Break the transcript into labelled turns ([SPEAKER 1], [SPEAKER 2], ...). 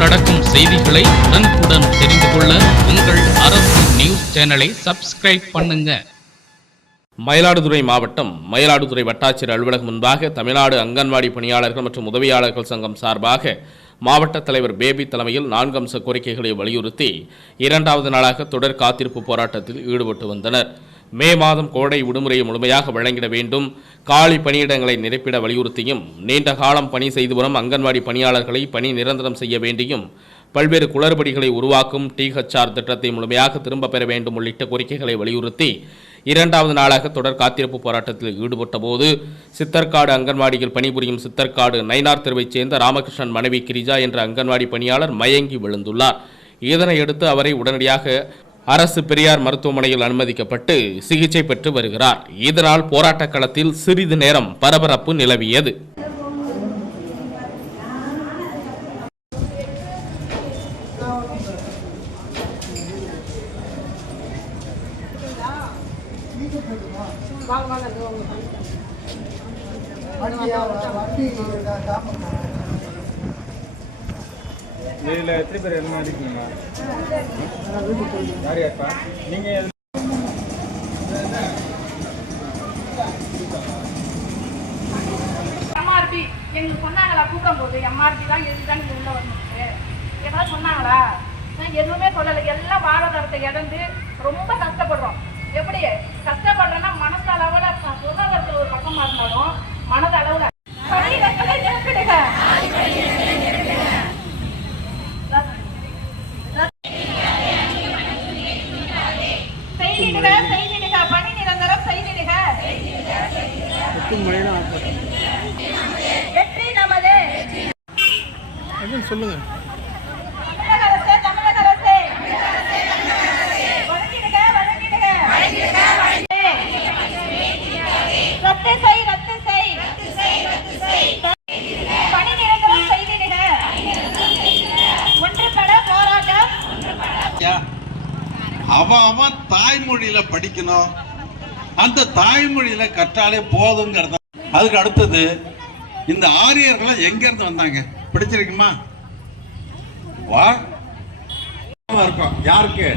[SPEAKER 1] நடக்கும் செய்திகளை உடனுக்குடன் தெரிந்து கொள்ள உங்கள் அரசு நியூஸ் சேனலை சப்ஸ்கிரைப் பண்ணுங்க.
[SPEAKER 2] மயிலாடுதுறை மாவட்டம் மயிலாடுதுறை வட்டாட்சியர் அலுவலகம் முன்பாக தமிழ்நாடு அங்கன்வாடி பணியாளர்கள் மற்றும் உதவியாளர்கள் சங்கம் சார்பாக மாவட்ட தலைவர் பேபி தலைமையில் நான்கு அம்ச கோரிக்கைகளை வலியுறுத்தி இரண்டாவது நாளாக தொடர் காத்திருப்பு போராட்டத்தில் ஈடுபட்டு வந்தனர். மே மாதம் கோடை விடுமுறையை முழுமையாக வழங்கிட வேண்டும். காலி பணியிடங்களை நிரப்பிட வலியுறுத்தியும் நீண்ட காலம் பணி செய்து வரும் அங்கன்வாடி பணியாளர்களை பணி நிரந்தரம் செய்ய வேண்டியும் பல்வேறு குளறுபடிகளை உருவாக்கும் டிஹெச்ஆர் திட்டத்தை முழுமையாக திரும்ப பெற வேண்டும் உள்ளிட்ட கோரிக்கைகளை வலியுறுத்தி இரண்டாவது நாளாக தொடர் காத்திருப்பு போராட்டத்தில் ஈடுபட்ட போது சித்தர்காடு அங்கன்வாடியில் பணிபுரியும் சித்தர்காடு நைனார் தெருவைச் சேர்ந்த ராமகிருஷ்ணன் மனைவி கிரிஜா என்ற அங்கன்வாடி பணியாளர் மயங்கி விழுந்துள்ளார். இதனையடுத்து அவரை உடனடியாக அரசு பெரியார் மருத்துவமனையில் அனுமதிக்கப்பட்டு சிகிச்சை பெற்று வருகிறார். இதனால் போராட்டக் களத்தில் சிறிது நேரம் பரபரப்பு நிலவியது.
[SPEAKER 3] இதில் எத்தனை பேர் என்ன இருக்கீங்க? யார் யாருப்பா? நீங்கள்
[SPEAKER 4] எம்ஆர்பி எங்களுக்கு சொன்னாங்களா? கூப்பிடும் போது எம்ஆர்பி தான் எழுதிதான் நீங்கள் உள்ள வந்து ஏதாவது சொன்னாங்களா? நான் எதுவுமே சொல்லலை. எல்லாம் வாழ்வாதாரத்தை இழந்து ரொம்ப கஷ்டப்படுறோம். செய்திடுக செய்திடுக பணி நிரந்தரம் செய்திடுக. வெற்றி நமது.
[SPEAKER 3] சொல்லுங்க.
[SPEAKER 5] அவன் அவன் தாய்மொழியில படிக்கணும். அந்த தாய்மொழியில கற்றாலே போதுங்கிறது. அதுக்கு அடுத்தது இந்த ஆரியர்கள்லாம் எங்க இருந்து வந்தாங்க? பிடிச்சிருக்குமா? வா. இருக்கும் யாருக்கு?